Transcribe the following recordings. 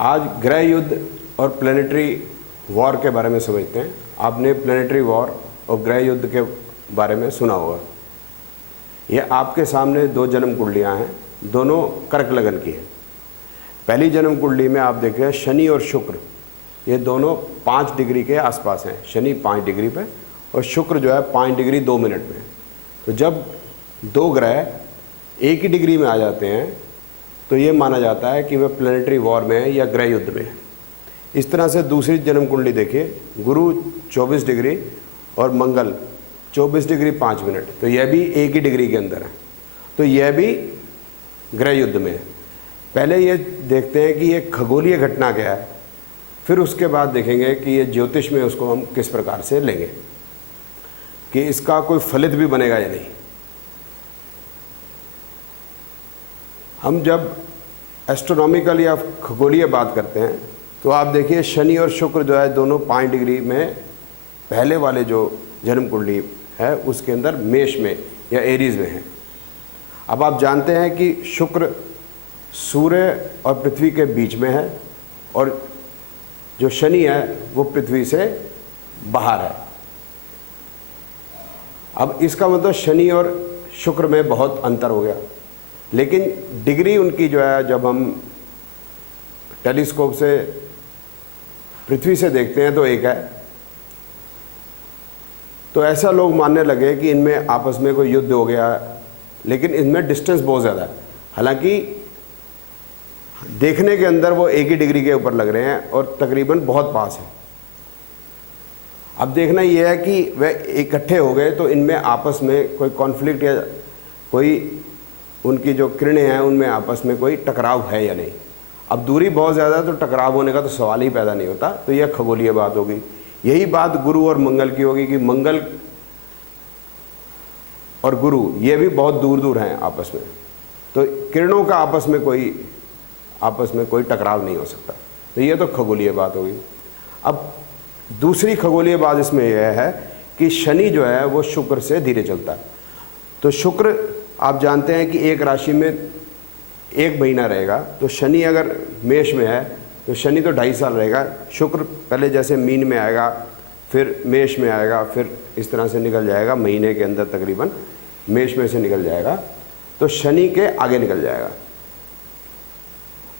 आज ग्रह युद्ध और प्लेनेटरी वॉर के बारे में समझते हैं। आपने प्लेनेटरी वॉर और ग्रह युद्ध के बारे में सुना होगा। ये आपके सामने दो जन्म कुंडलियाँ हैं, दोनों कर्क लगन की हैं। पहली जन्म कुंडली में आप देख रहे हैं शनि और शुक्र, ये दोनों 5 डिग्री के आसपास हैं। शनि 5 डिग्री पे और शुक्र जो है 5 डिग्री 2 मिनट में। तो जब दो ग्रह एक ही डिग्री में आ जाते हैं तो ये माना जाता है कि वह प्लेनेटरी वॉर में है या ग्रह युद्ध में है। इस तरह से दूसरी जन्म कुंडली देखिए, गुरु 24 डिग्री और मंगल 24 डिग्री 5 मिनट, तो यह भी एक ही डिग्री के अंदर है, तो यह भी ग्रह युद्ध में है। पहले ये देखते हैं कि ये खगोलीय घटना क्या है, फिर उसके बाद देखेंगे कि ये ज्योतिष में उसको हम किस प्रकार से लेंगे कि इसका कोई फलित भी बनेगा या नहीं। हम जब एस्ट्रोनॉमिकल या खगोलीय बात करते हैं तो आप देखिए शनि और शुक्र जो है दोनों 5 डिग्री में पहले वाले जो जन्म कुंडली है उसके अंदर मेष में या एरीज में है। अब आप जानते हैं कि शुक्र सूर्य और पृथ्वी के बीच में है और जो शनि है वो पृथ्वी से बाहर है। अब इसका मतलब शनि और शुक्र में बहुत अंतर हो गया, लेकिन डिग्री उनकी जो है जब हम टेलीस्कोप से पृथ्वी से देखते हैं तो एक है। तो ऐसा लोग मानने लगे कि इनमें आपस में कोई युद्ध हो गया, लेकिन इनमें डिस्टेंस बहुत ज़्यादा है। हालांकि देखने के अंदर वो एक ही डिग्री के ऊपर लग रहे हैं और तकरीबन बहुत पास है। अब देखना यह है कि वह इकट्ठे हो गए तो इनमें आपस में कोई कॉन्फ्लिक्ट या कोई उनकी जो किरणें हैं उनमें आपस में कोई टकराव है या नहीं। अब दूरी बहुत ज़्यादा तो टकराव होने का तो सवाल ही पैदा नहीं होता, तो यह खगोलीय बात होगी। यही बात गुरु और मंगल की होगी कि मंगल और गुरु ये भी बहुत दूर दूर हैं आपस में, तो किरणों का आपस में कोई टकराव नहीं हो सकता। तो ये तो खगोलीय बात होगी। अब दूसरी खगोलीय बात इसमें यह है कि शनि जो है वो शुक्र से धीरे चलता है। तो शुक्र आप जानते हैं कि एक राशि में 1 महीना रहेगा, तो शनि अगर मेष में है तो शनि तो 2.5 साल रहेगा। शुक्र पहले जैसे मीन में आएगा, फिर मेष में आएगा, फिर इस तरह से निकल जाएगा, महीने के अंदर तकरीबन मेष में से निकल जाएगा, तो शनि के आगे निकल जाएगा।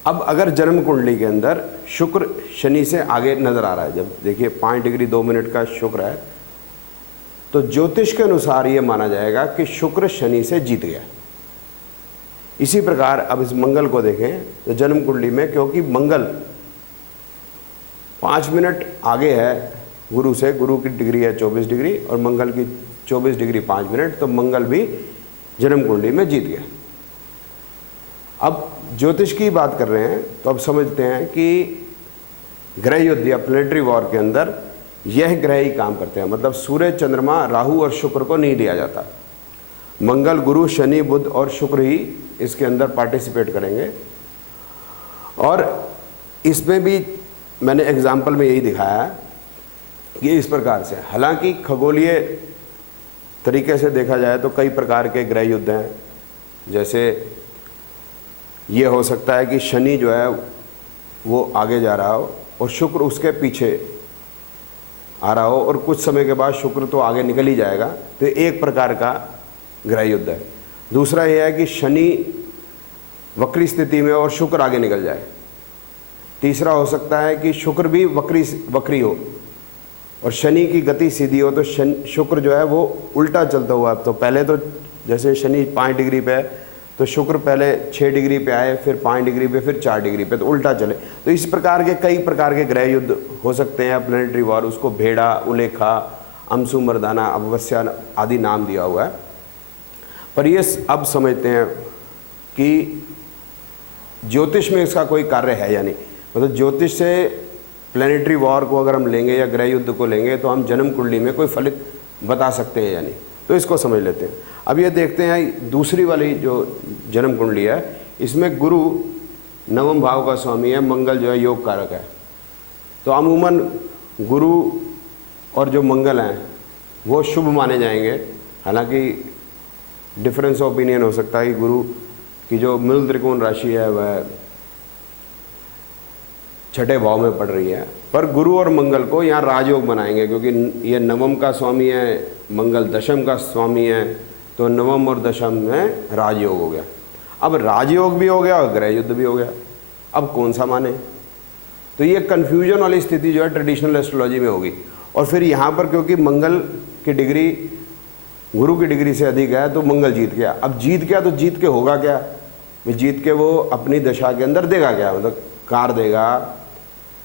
अब अगर जन्म कुंडली के अंदर शुक्र शनि से आगे नज़र आ रहा है, जब देखिए 5 डिग्री 2 मिनट का शुक्र है, तो ज्योतिष के अनुसार ये माना जाएगा कि शुक्र शनि से जीत गया। इसी प्रकार अब इस मंगल को देखें तो जन्म कुंडली में, क्योंकि मंगल 5 मिनट आगे है गुरु से, गुरु की डिग्री है 24 डिग्री और मंगल की 24 डिग्री 5 मिनट, तो मंगल भी जन्म कुंडली में जीत गया। अब ज्योतिष की बात कर रहे हैं तो अब समझते हैं कि ग्रह युद्ध या प्लेनेटरी वॉर के अंदर यह ग्रह ही काम करते हैं। मतलब सूर्य, चंद्रमा, राहु और शुक्र को नहीं लिया जाता। मंगल, गुरु, शनि, बुध और शुक्र ही इसके अंदर पार्टिसिपेट करेंगे। और इसमें भी मैंने एग्जाम्पल में यही दिखाया है कि इस प्रकार से, हालांकि खगोलीय तरीके से देखा जाए तो कई प्रकार के ग्रह युद्ध हैं। जैसे ये हो सकता है कि शनि जो है वो आगे जा रहा हो और शुक्र उसके पीछे आ रहा हो, और कुछ समय के बाद शुक्र तो आगे निकल ही जाएगा, तो एक प्रकार का ग्रह युद्ध है। दूसरा यह है कि शनि वक्री स्थिति में और शुक्र आगे निकल जाए। तीसरा हो सकता है कि शुक्र भी वक्री हो और शनि की गति सीधी हो, तो शुक्र जो है वो उल्टा चलता हुआ। तो पहले तो जैसे शनि 5 डिग्री पे है तो शुक्र पहले 6 डिग्री पे आए, फिर 5 डिग्री पे, फिर 4 डिग्री पे, तो उल्टा चले। तो इस प्रकार के कई प्रकार के ग्रह युद्ध हो सकते हैं। प्लेनेटरी वॉर, उसको भेड़ा, उलेखा, अमसु मर्दाना, अमावस्या आदि नाम दिया हुआ है। पर ये अब समझते हैं कि ज्योतिष में इसका कोई कार्य है या नहीं। मतलब ज्योतिष से प्लेनेटरी वॉर को अगर हम लेंगे या ग्रह युद्ध को लेंगे तो हम जन्म कुंडली में कोई फलित बता सकते हैं या नहीं, तो इसको समझ लेते हैं। अब ये देखते हैं दूसरी वाली जो जन्म कुंडली है, इसमें गुरु 9वें भाव का स्वामी है, मंगल जो है योग कारक है। तो अमूमन गुरु और जो मंगल हैं वो शुभ माने जाएंगे। हालांकि डिफरेंस ऑफ ओपिनियन हो सकता है कि गुरु की जो मूल त्रिकोण राशि है वह छठे भाव में पड़ रही है। पर गुरु और मंगल को यहाँ राजयोग बनाएंगे, क्योंकि ये नवम का स्वामी है, मंगल दशम का स्वामी है, तो नवम और दशम में राजयोग हो गया। अब राजयोग भी हो गया और ग्रह युद्ध भी हो गया, अब कौन सा माने? तो ये कन्फ्यूजन वाली स्थिति जो है ट्रेडिशनल एस्ट्रोलॉजी में होगी। और फिर यहाँ पर क्योंकि मंगल की डिग्री गुरु की डिग्री से अधिक है तो मंगल जीत गया। अब जीत गया तो जीत के होगा क्या? जीत के वो अपनी दशा के अंदर देगा क्या? मतलब कार देगा,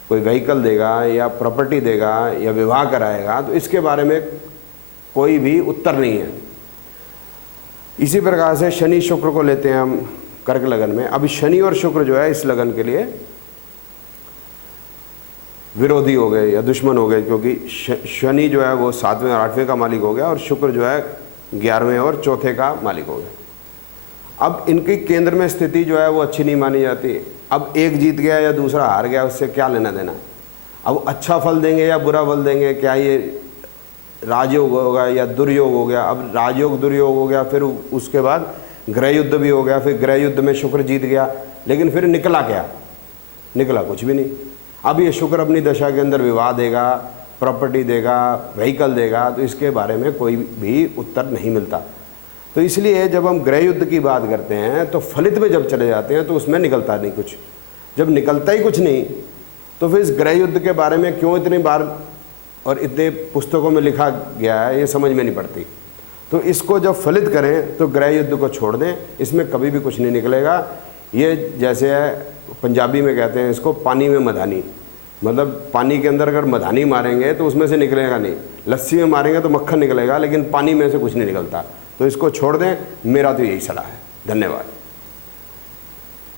कोई व्हीकल देगा, या प्रॉपर्टी देगा, या विवाह कराएगा, तो इसके बारे में कोई भी उत्तर नहीं है। इसी प्रकार से शनि शुक्र को लेते हैं हम कर्क लगन में। अभी शनि और शुक्र जो है इस लगन के लिए विरोधी हो गए या दुश्मन हो गए, क्योंकि शनि जो है वो 7वें और 8वें का मालिक हो गया और शुक्र जो है 11वें और चौथे का मालिक हो गया। अब इनकी केंद्र में स्थिति जो है वो अच्छी नहीं मानी जाती। अब एक जीत गया या दूसरा हार गया, उससे क्या लेना देना? अब अच्छा फल देंगे या बुरा फल देंगे? क्या ये राजयोग होगा या दुर्योग हो गया? अब राजयोग दुर्योग हो गया, फिर उसके बाद ग्रह युद्ध भी हो गया, फिर ग्रह युद्ध में शुक्र जीत गया, लेकिन फिर निकला क्या? निकला कुछ भी नहीं। अब ये शुक्र अपनी दशा के अंदर विवाह देगा, प्रॉपर्टी देगा, व्हीकल देगा, तो इसके बारे में कोई भी उत्तर नहीं मिलता। तो इसलिए जब हम ग्रह युद्ध की बात करते हैं तो फलित में जब चले जाते हैं तो उसमें निकलता नहीं कुछ। जब निकलता ही कुछ नहीं तो फिर इस ग्रह युद्ध के बारे में क्यों इतनी बार और इतने पुस्तकों में लिखा गया है, ये समझ में नहीं पड़ती। तो इसको जब फलित करें तो ग्रह युद्ध को छोड़ दें, इसमें कभी भी कुछ नहीं निकलेगा। ये जैसे है, पंजाबी में कहते हैं इसको पानी में मधानी, मतलब पानी के अंदर अगर मधानी मारेंगे तो उसमें से निकलेगा नहीं, लस्सी में मारेंगे तो मक्खन निकलेगा, लेकिन पानी में से कुछ नहीं निकलता। तो इसको छोड़ दें, मेरा तो यही सलाह है। धन्यवाद।